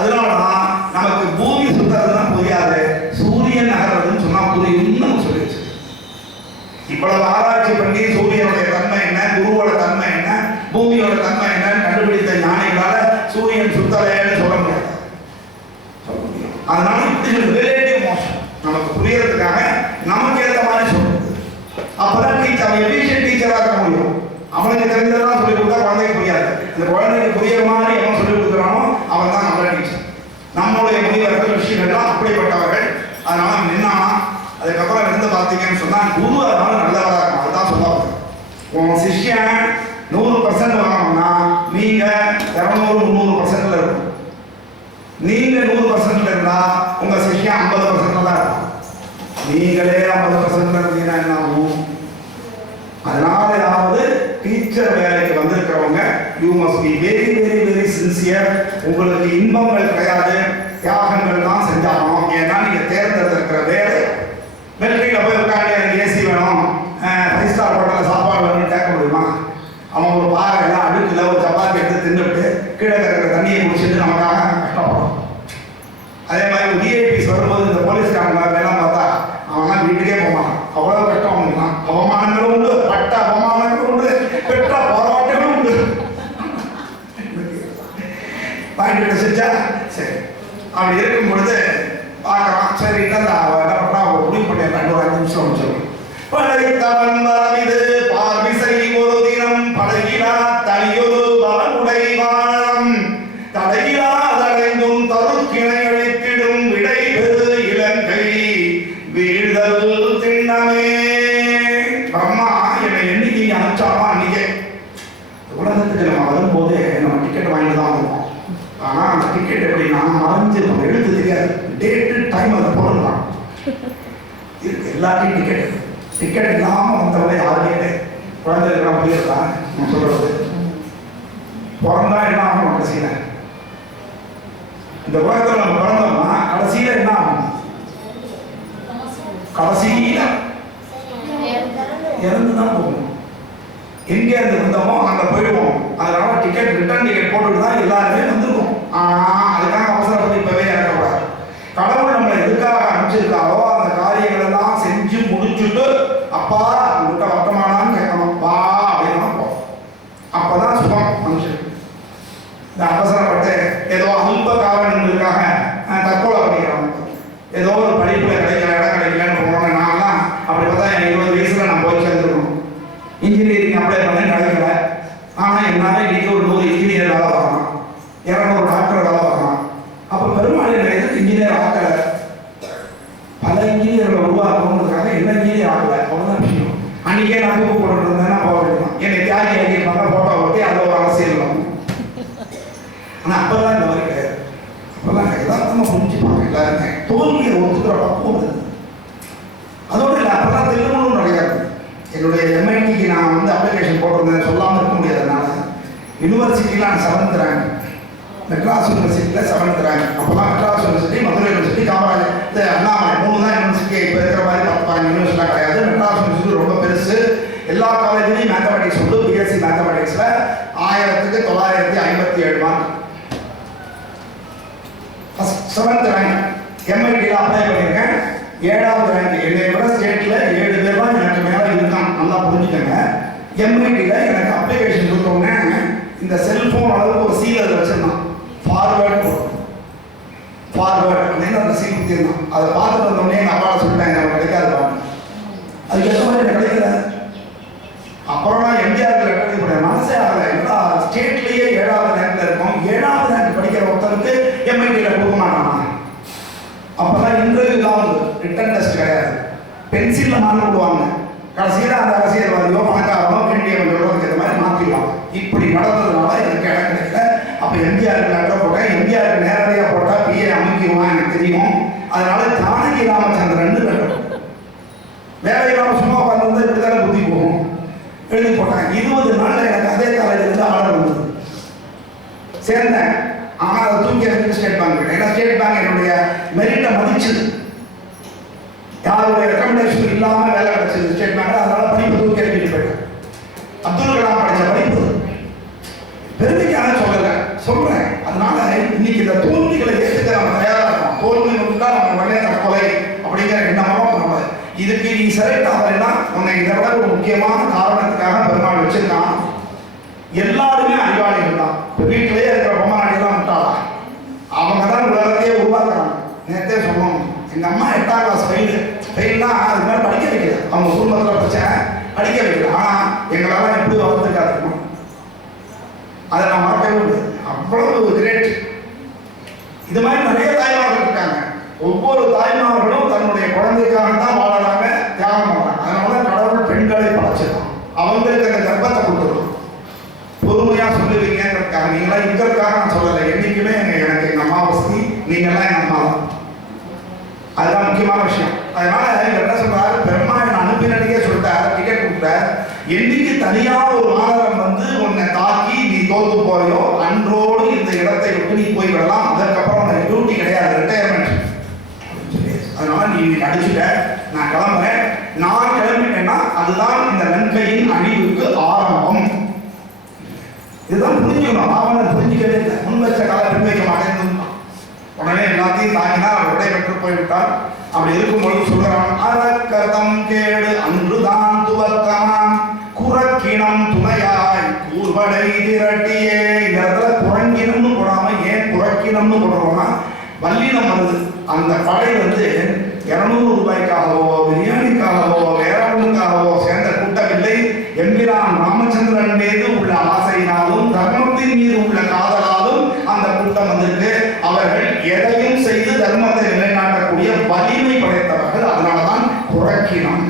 அதனாலதான் நமக்கு பூமி சுத்தறதுதான் புரியாது, சூரியன் நகர்றதுன்னு சொன்னா புரியும்னு சொல்லிடுச்சு. இவ்வளவு ஆராய்ச்சி பண்ணி சூரியனுடைய தன்மை என்ன, குருவோட தன்மை என்ன, பூமியோட தன்மை என்னன்னு கண்டுபிடித்த ஞானிகளால சூரியன் சுத்தலைன்னு சொல்ல முடியாது. அதனால இப்படி ரிலேட்டிவ் மோஷன் நமக்கு புரியறதுக்காக நமக்கு ஏற்ற மாதிரி சொல்றது. அப்பதான் டீச்சர் எஃபிஷியன்ட் டீச்சரா இருக்க முடியும். அவனுக்கு தெரிஞ்சதெல்லாம் சொல்லிக் கொடுத்தா குழந்தைக்கு புரியாது. இந்த குழந்தைக்கு புரியுற மாதிரி அவன் சொல்லிக் கொடுக்குறானோ அவன் தான் நல்ல டீச்சர். நம்மளுடைய முனிவர்கள் ரிஷிகள்லாம் அப்படிப்பட்டவர்கள். அதனால நின்னா அதுக்கப்புறம் இருந்து பார்த்தீங்கன்னு சொன்னா குரு அதனால நல்லவராக இருக்கும். அதுதான் சொல்லுவாங்க. உன் சிஷ்யன் 100% வாங்கணும்னா நீங்க 200-300% இருக்கும். நீங்க 100% இருந்தா உங்க சிஷ்யன் 50% தான் இருக்கும். நீங்களே 50% இருந்தீங்கன்னா என்ன ஆகும்? அதனால டீச்சர் வேலைக்கு வந்திருக்கிறவங்க you must be very very very sincere. உங்களுக்கு இன்பங்கள் கிடையாது, தியாகங்கள் தான் செஞ்சாகணும். ஏன்னா நீங்க தேர்ந்தெடுத்திருக்கிற வேலை வெற்றியில போய் உட்காந்து எனக்கு ஏசி வேணும், 5 ஸ்டார் ஹோட்டலில் சாப்பாடு வேணும்னு கேட்க முடியுமா? அவன் ஒரு பாறை எல்லாம் அடுக்குல ஒரு சப்பாத்தி எடுத்து தின்னுட்டு கீழே இருக்கிற தண்ணியை குடிச்சிட்டு நமக்காக கஷ்டப்படும். அதே மாதிரி விஐபிஸ் வரும்போது இந்த போலீஸ்காரங்க எல்லாம் பார்த்தா அவன் வீட்டுக்கே போவான். அவ்வளவு கஷ்டம் அவனுக்குலாம். அவமானங்களும் உண்டு, பட்ட அவமானங்களும் உண்டு, பெற்ற போராட்டங்களும் உண்டு. வாங்கிட்டு செஞ்சா சரி. அப்படி இருக்கும் பொழுது பார்க்கலாம். சரி என்ன பண்ணா முடிவு பண்ணிடலாம். ஒரு 5 நிமிஷம் சொல்லணும். படைத்தவன் வரவிது பார்விசை ஒரு தினம் படையிலா தனியொரு பலமுடை வானம் தடையிலா தடைந்தும் தருக்கிணை அளித்திடும் விடை பெரு இலங்கை வீழ்தல் திண்ணமே. பிரம்மா என்னை என்னைக்கு அனுப்பிச்சாலும் அன்னைக்கே உலகத்துக்கு நம்ம வரும்போதே நம்ம டிக்கெட் வாங்கிட்டு தான் வருவோம். ஆனா அந்த டிக்கெட் எப்படின்னா மறைஞ்சிருக்கும், எழுத்து தெரியாது, டேட்டு டைம் அதை போடலாம் இருக்கு. எல்லாத்தையும் டிக்கெட் இல்லாமல் வந்தவங்க யாருமே குழந்தை இருக்கிறான் போயிருக்கா நான் சொல்றது. பிறந்தா என்ன ஆகும் கடைசியில? இந்த உலகத்தில் நம்ம பிறந்தோம்னா கடைசியில என்ன ஆகும்? கடைசியில இறந்துதான் போகணும். எங்க இருந்து வந்தோமோ அங்க போயிடுவோம். அதனால ரிட்டர்ன் டிக்கெட் போட்டுட்டு தான் எல்லாருமே வந்துருக்கோம். அதுக்காக அவசரப்பட்டு இப்பவே இறக்கக்கூடாது. கடவுள் நம்மளை எதுக்காக அனுப்பிச்சிருக்காரோ அந்த காரியங்கள் எல்லாம் செஞ்சு முடிச்சுட்டு அப்பா உங்கள்கிட்ட வட்டமானான்னு கேட்கணும். வா அப்படின்னா போகும். அப்பதான் சுகம் மனுஷனுக்கு. இந்த அவசரப்பட்டு ஏதோ அல்ப காரணங்களுக்காக தற்கொலை பண்ணிக்கிறாங்க. ஏதோ ஒரு படிப்புல கிடைக்கிற இடம் கிடைக்கலன்னு போனோம். நான்லாம் அப்படி பார்த்தா 20 வயசுல நான் போய் சேர்ந்துருக்கணும். இன்ஜினியரிங் அப்ளை பண்ண கிடைக்கல. ஆனா என்னால இன்னைக்கு ஒரு 100 இன்ஜினியர் வேலை பார்க்கலாம், 200 டாக்டர் வேலை பார்க்கலாம். அப்ப பெருமாள் எதுக்கு இன்ஜினியர் ஆக்கல? பல இன்ஜினியர்களை உருவாக்கணுங்கிறதுக்காக என்ன இன்ஜினியர் ஆகல, அவ்வளவுதான் விஷயம். அன்னைக்கே நான் தூக்கு போட்டு இருந்தேன்னா போக வேண்டியதான். என்னை தியாகி ஆகியிருப்பாங்க, போட்டோ ஓட்டி அது ஒரு அரசியல் வரும். ஆனா அப்பெல்லாம் இந்த மாதிரி கிடையாது. அப்பெல்லாம் யதார்த்தமா புரிஞ்சுப்பாங்க எல்லாருமே. தோல்வியை ஒத்துக்கிற பக்குவம் இது. அதோட இல்லை, அப்பெல்லாம் திருமணம் கிடையாது. என்னுடைய எம்ஐடிக்கு நான் அப்ளிகேஷன் போட்டிருந்தேன், சொல்லாமல் இருக்க முடியாதுனால. யூனிவர்சிட்டியில் நான் 7th ரேங்க், மெட்ராஸ் யூனிவர்சிட்டியில் 7th ரேங்க். அப்போல்லாம் மெட்ராஸ் யூனிவர்சிட்டி, மதுரை யூனிவர்சிட்டி, காமராஜர், அண்ணாமலை 3 தான் யூனிவர்சிட்டி. இப்போ இருக்கிற மாதிரி 10 யூனிவர்சிட்டிலாம் கிடையாது. மெட்ராஸ் யூனிவர்சிட்டி ரொம்ப பெருசு. எல்லா காலேஜ்லையும் மேத்தமெட்டிக்ஸ் உண்டு. பிஎஸ்சி மேத்தமெட்டிக்ஸில் 1957 மார்க், 7th ரேங்க். எம்ஐடியில் அப்ளை பண்ணியிருக்கேன், 7வது ரேங்க். என்னை விட ஸ்டேட்டில் 7 பேர் தான் எனக்கு மேலே இருக்கான். நல்லா புரிஞ்சுக்கங்க. எம்ஐடியில் எனக்கு அப்ளிகேஷன் கொடுத்தோன்னே இந்த செல்ஃபோன் அளவுக்கு ஒரு சீல் வச்சிருந்தான். ஃபார்வேர்டு அப்படின்னு அந்த சீல் கொடுத்திருந்தான். அதை பார்த்துட்டு வந்தோடனே எங்கள் அப்பாவை சொல்லிட்டேன், எனக்கு கிடைக்காது பாருங்க. அதுக்கு ஏற்ற மாதிரி எனக்கு கிடைக்கல. அப்புறம் நான் எம்ஜிஆருக்கு லெட்டர் போட்டேன். மனசே ஆகலை. எல்லா ஸ்டேட்லேயே 7வது ரேங்க்ல இருக்கும். 7வது ரேங்க் படிக்கிற ஒருத்தருக்கு எம்ஐடியில் கொடுக்க மாட்டானா? அப்போதான் இன்டர்வியூ தான் ரிட்டன் டெஸ்ட் கிடையாது. பென்சிலில் மார்க் போடுவாங்க. கடைசியில் அந்த அரசியல்வாதியோ பணக்காரனோ வேண்டியவன் சொல்றதுக்கு ஏற்ற மாதிரி மாற்றிடுவாங்க. இப்படி நடந்ததுனால எனக்கு இடம் கிடைக்கல. அப்போ எம்ஜிஆருக்கு லெட்டர் போட்டேன். எம்ஜிஆருக்கு நேரடியாக போட்டால் பிஏ அமைக்குவான் எனக்கு தெரியும். அதனால ஜானகி ராமச்சந்திரன் லெட்டர் வேலை இல்லாமல் சும்மா உட்காந்து இப்படி தானே புத்தி போகும். எழுதி போட்டாங்க. 20 நாளில் எனக்கு அதே காலேஜிலிருந்து ஆர்டர் வந்தது. சேர்ந்தேன். ஆனால் அதை தூக்கி எனக்கு ஸ்டேட் பேங்க் கிட்ட. ஏன்னா ஸ்டேட் பேங்க் என்னுடைய மெரிட்டை மதிச்சது. யாருடைய ரெக்கமெண்டேஷன் இல்லாமல் வேலை கிடைச்சது ஸ்டேட் பேங்க். அதனால படிப்பு தூக்கி எழுதிட்டு போயிட்டேன். அப்துல் கலாம் படித்த படிப்பு பெருமைக்காக சொல்றேன். அதனால இன்னைக்கு இந்த தோல்விகளை இதுக்கு நீ செலக்ட் ஆகலைன்னா உன்னை இதை விட ஒரு முக்கியமான காரணத்துக்காக பெருமாள் வச்சிருக்கான். எல்லாருமே அறிவாளிகள் தான். வீட்டிலேயே இருக்கிற பொம்மாடிலாம் விட்டாளா, அவங்க தான் உலகத்தையே உருவாக்குறாங்க. நேரத்தே சொன்னோம், எங்கள் அம்மா 8ஆம் கிளாஸ் ஃபெயில்னா அது மாதிரி படிக்க வைக்கல. அவங்க குடும்பத்தில் பிரச்சனை, படிக்க வைக்கல. ஆனால் எங்களால் எப்படி வளர்த்துருக்காரு அதை நான் மறக்கவே முடியாது. அவ்வளவு கிரேட். இது மாதிரி நிறைய தாய்மார்கள் இருக்காங்க. ஒவ்வொரு தாய்மார்களும் தன்னுடைய குழந்தைக்காக தான் வாழறாங்க, தியாகம் பண்றாங்க. அதனால கடவுள் பெண்களை படைச்சிருக்கான், அவங்களுக்கு அந்த கர்ப்பத்தை கொடுத்துருக்கோம். பொறுமையா சொல்லுவீங்கிறதுக்காக, நீங்களாம் இருக்கிறதுக்காக நான் சொல்லலை. என்னைக்குமே எனக்கு எங்க அம்மா வசதி, நீங்கெல்லாம் எங்க அம்மா தான். அதுதான் முக்கியமான விஷயம். அதனால என்ன சொல்றாரு, பெருமா என்ன அனுப்பினடிக்கே சொல்லிட்டாரு, டிக்கெட் கொடுத்தார். என்னைக்கு தனியா ஒரு மாணவன் வந்து உன்னை தாக்கி நீ தோத்து போறியோ அன்றோடு இந்த இடத்தை விட்டு நீ போய்விடலாம். அதுக்கப்புறம் உனக்கு டியூட்டி கிடையாது, ரிட்டையர்மெண்ட். அதனால நீ அடிச்சுட்ட, நான் கிளம்புறேன். நான் கிளம்பிட்டேன்னா அதுதான் இந்த லங்கையின் அழிவுக்கு ஆரம்பம். இதுதான் புரிஞ்சுக்கணும். ராவணன் புரிஞ்சுக்கவே இல்லை. முன் வச்ச கால பின் வைக்க மாட்டேன்னு உடனே எல்லாத்தையும் தாங்கினா விடை பெற்று போய்விட்டார். அப்படி இருக்கும்பொழுது சொல்றான், அரக்கதம் கேடு அன்றுதான் துவக்கமாம் குறக்கினம் துணையாய் கூர்வடை திரட்டியே. இந்த இடத்துல குரங்கினம்னு போடாம ஏன் குறக்கினம்னு போடுறோம்னா, வல்லினம் வருது. அந்த படை வந்து 200 ரூபாய்க்காகவோ பிரியாணிக்காகவோ வேறொன்றுக்காகவோ சேர்ந்த கூட்டமில்லை. எம்பிரான் ராமச்சந்திரன் மீது உள்ள ஆசையினாலும் தர்மத்தின் மீது உள்ள காதலாலும் அந்த கூட்டம் வந்திருக்கு. அவர்கள் எதையும் செய்து தர்மத்தை நிலைநாட்டக்கூடிய வலிமை படைத்தவர்கள். அதனாலதான் குறக்கினம்.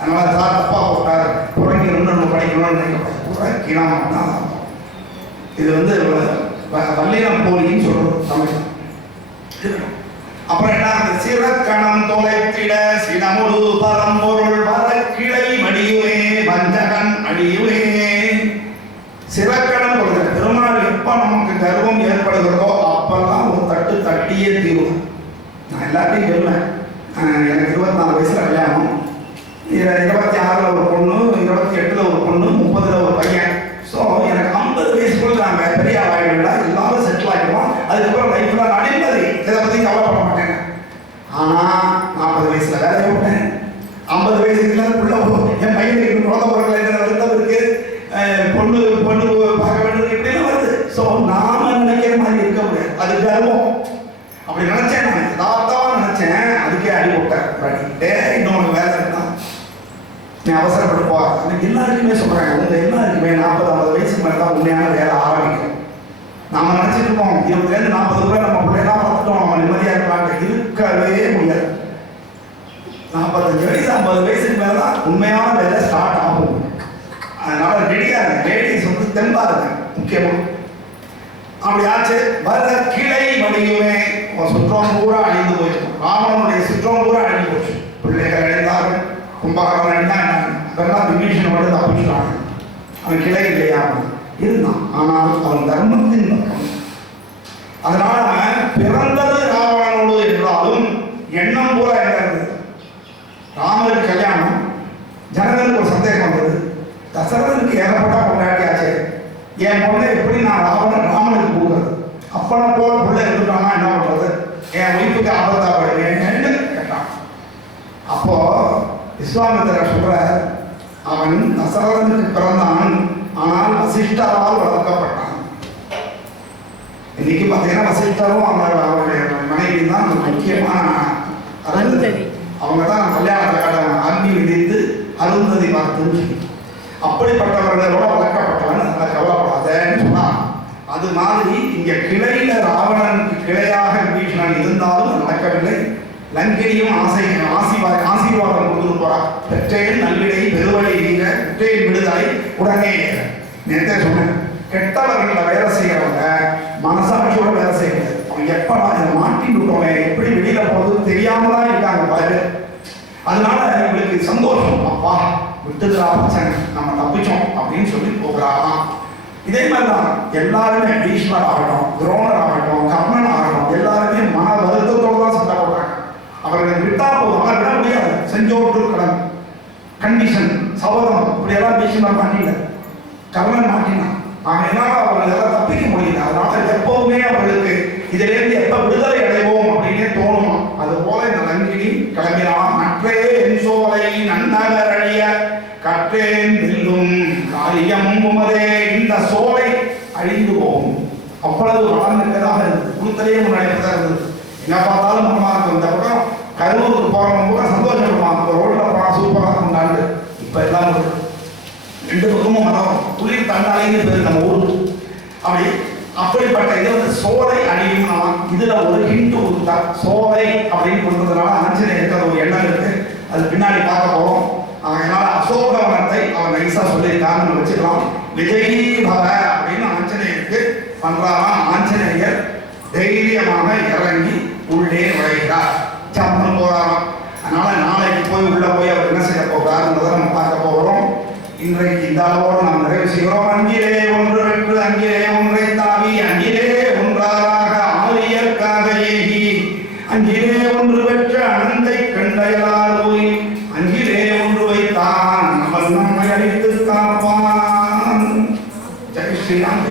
அதனால சார் தப்பா போட்டார், குறங்கினம் நம்ம படிக்கணும்னு நினைக்கிறோம். குறக்கினம் தான் இது வந்து வல்லினம் போலின்னு சொல்றோம் தமிழ். அப்புறம் என்ன, அந்த சிறக்கணம் தொலைத்திட சினமுழு பரம்பொருள் வர கிளை மடியுவே வஞ்சகன் அடியுவே. சிறக்கணம் கொடுக்கிற பெருமாள் எப்ப நமக்கு கர்வம் ஏற்படுகிறதோ அப்பெல்லாம் ஒரு தட்டு தட்டியே தீரும். நான் எல்லாத்தையும் சொல்லுவேன். எனக்கு 24 வயசுல கல்யாணம், 26ல் ஒரு பொண்ணு, 28ல் ஒரு பொண்ணு, 30ல் ஒரு பையன். ஸோ எனக்கு 50 வயசுக்குள்ள நாங்கள் பெரிய ஆகிடும்ல, எல்லாரும் செட்டில் ஆகிடுவோம். அதுக்கப்புறம் லைஃப்ல நடைமுறை இதை பற்றி கவலைப்பட மாட்டேங்க. ஆனால் 40 வயசுல வேலையை விட்டேன். 50 வயசுக்குள்ள என் பையனுக்கு குழந்தை பிறக்கல வருத்தம் இருக்கு, பொண்ணு பார்க்க வேண்டியது இப்படிலாம் வருது. ஸோ நாம நினைக்கிற மாதிரி இருக்க முடியாது, அது கர்வம். அப்படி நினைச்சேன், நான் யதார்த்தமாக நினைச்சேன். அதுக்கே அடி விட்டேன். இன்னொன்று வேலை இருந்தான், நீ அவசரப்பட்டு போகாது. எனக்கு எல்லாருக்குமே சொல்றாங்க, உங்க எல்லாருக்குமே 40-50 வயசுக்கு மேலே தான் உண்மையான வேலை ஆரம்பிக்கும். நம்ம நினைச்சிட்டு இருக்கோம் 20லேருந்து 40 நம்ம பிள்ளைலாம் பார்த்துட்டோம், நம்ம நிம்மதியாக இருக்கலாம். இருக்கவே முடியாது. 45 வயசு 50 வயசுக்கு மேலே தான் உண்மையான வேலை ஸ்டார்ட் ஆகும். அதனால ரெடியா இருக்கு, லேடிஸ் வந்து தெம்பா இருக்கு முக்கியமா. அப்படி ஆச்சு. வர கிளை மடியுமே, சுற்றம் பூரா அழிந்து போயிருக்கும். ராவணனுடைய சுற்றம் பூரா அழிந்து போச்சு. பிள்ளைகள் அழிந்தார்கள், கும்பகரம் அழிந்தாங்க, அதெல்லாம் விபீஷன் மட்டும் தப்பிச்சுட்டாங்க. அவன் கிளை இல்லையா இருந்தான், ஆனால் அவன் தர்மத்தின் பக்கம். அதனால பிறந்தது ராவணனோடு என்றாலும் எண்ணம் பூரா என்ன இருந்தது, ராமருக்கு கல்யாணம். ஜனங்களுக்கு ஒரு சந்தேகம் வந்தது, தசரதனுக்கு ஏகப்பட்டா கொண்டாட்டியாச்சு, என் பொண்ணை எப்படி நான் ராமனுக்கு கொடுக்குறது? அப்பனை போல பிள்ளை இருந்துட்டானா என்ன பண்றது? என் ஒய்ஃபுக்கு ஆபத்தாப்படுவேன்னு கேட்டான். அப்போ விஸ்வாமித்திரர் சொல்ற, அவன் தசரதனுக்கு பிறந்தான், ஆனால் வசிஷ்டரால் வளர்க்கப்பட்டான். இன்னைக்கு பார்த்தீங்கன்னா வசிஷ்டரும் அவருடைய மனைவி தான் முக்கியமான அருந்ததி. அவங்க தான் கல்யாணத்தை அன்பி விதித்து அருந்ததி பார்த்து அப்படிப்பட்டவர்களோட வளர்க்கப்பட்டவன் அதை கவலைப்படாதன்னு சொன்னான். அது மாதிரி இங்க கிளையில ராவணனுக்கு கிளையாக விபீஷணன் இருந்தாலும் நடக்கவில்லை. லங்கினியும் ஆசீர்வாதம் கொடுத்துட்டு போறான். பெற்றேன் நல்விடை பெருவழி நீங்க, பெற்றேன் விடுதலை உடனே. நேற்றே சொன்னேன், கெட்டவர்கள வேலை செய்யறவங்க மனசாட்சியோட வேலை செய்யறது. அவங்க எப்படா இதை மாட்டி விட்டோமே, எப்படி வெளியில போறது தெரியாம தான் இருக்காங்க பல பேர். அதனால இவங்களுக்கு சந்தோஷம், அப்பா விட்டுதுரா பிரச்சனை, நம்ம தப்பிச்சோம் அப்படின்னு சொல்லி போகிறாராம். இதே மாதிரிதான் எல்லாருமே பீஷ்மர் ஆகட்டும், துரோணர் ஆகட்டும், கர்ணன் ஆகட்டும், எல்லாருமே மன வருத்தத்தோடு தான் சண்டை போடுறாங்க. அவர்களை விட்டா போதும், ஆனால் விட முடியாது. செஞ்சோற்று கடன், கண்டிஷன், சபதம், இப்படியெல்லாம் பீஷ்மர் மாட்டில, கர்ணன் மாட்டினான். ஆகையினால அவர்களெல்லாம் தப்பிக்க முடியல. அதனால எப்பவுமே அவர்களுக்கு இதிலிருந்து எப்ப விடுதலை அடைவோம் அப்படின்னே தோணுமா. அது போல இந்த லங்கினி கிளம்பினான். மற்றே என்சோ இருக்கதாக இருந்தது. குளித்தலையே முன்னாடி தான் இருந்தது. எங்க பார்த்தாலும் மரமா இருக்கும். இந்த பக்கம் கரூருக்கு போறவங்க கூட சந்தோஷப்படுவாங்க, அந்த ரோட்ல போனா சூப்பராக இருக்கும்டாண்டு. இப்ப எல்லாம் ரெண்டு பக்கமும் மரம், துளிர் தண்டாளின்னு பேரு நம்ம ஊருக்கு. அப்படிப்பட்ட இதை வந்து சோலை அணியும். இதுல ஒரு ஹிண்ட் கொடுத்தா சோலை அப்படின்னு கொடுத்ததுனால ஆஞ்சநேயருக்கு ஒரு எண்ணம் இருக்கு, அது பின்னாடி பார்க்க போறோம். அதனால அசோகவனத்தை அவர் நைசா சொல்லியிருக்காருன்னு வச்சுக்கலாம். விஜயீ பவ அப்படின்னு ஆஞ்சநேயருக்கு பண்றாராம். ஆஞ்சநேயர் தைரியமாக இறங்கி உள்ளே நுழைகிறார், சம்பளம் போறாராம். அதனால நாளைக்கு போய் உள்ள போய் அவர் என்ன செய்ய போகிறாருன்றதை நம்ம பார்க்க போகிறோம். இன்றைக்கு இந்த அளவோடு நாம் நிறைவு செய்கிறோம். அங்கிலே ஒன்று வென்று அங்கிலே ஒன்றை தாவி அங்கிலே ஒன்றாக ஆரியற்காக ஏகி அங்கிலே ஒன்று பெற்ற அனந்தை கண்டையலால் போய் அங்கிலே ஒன்று வைத்தான் அவன் நம்மை அழித்து காப்பான். ஜெய் ஸ்ரீராம்.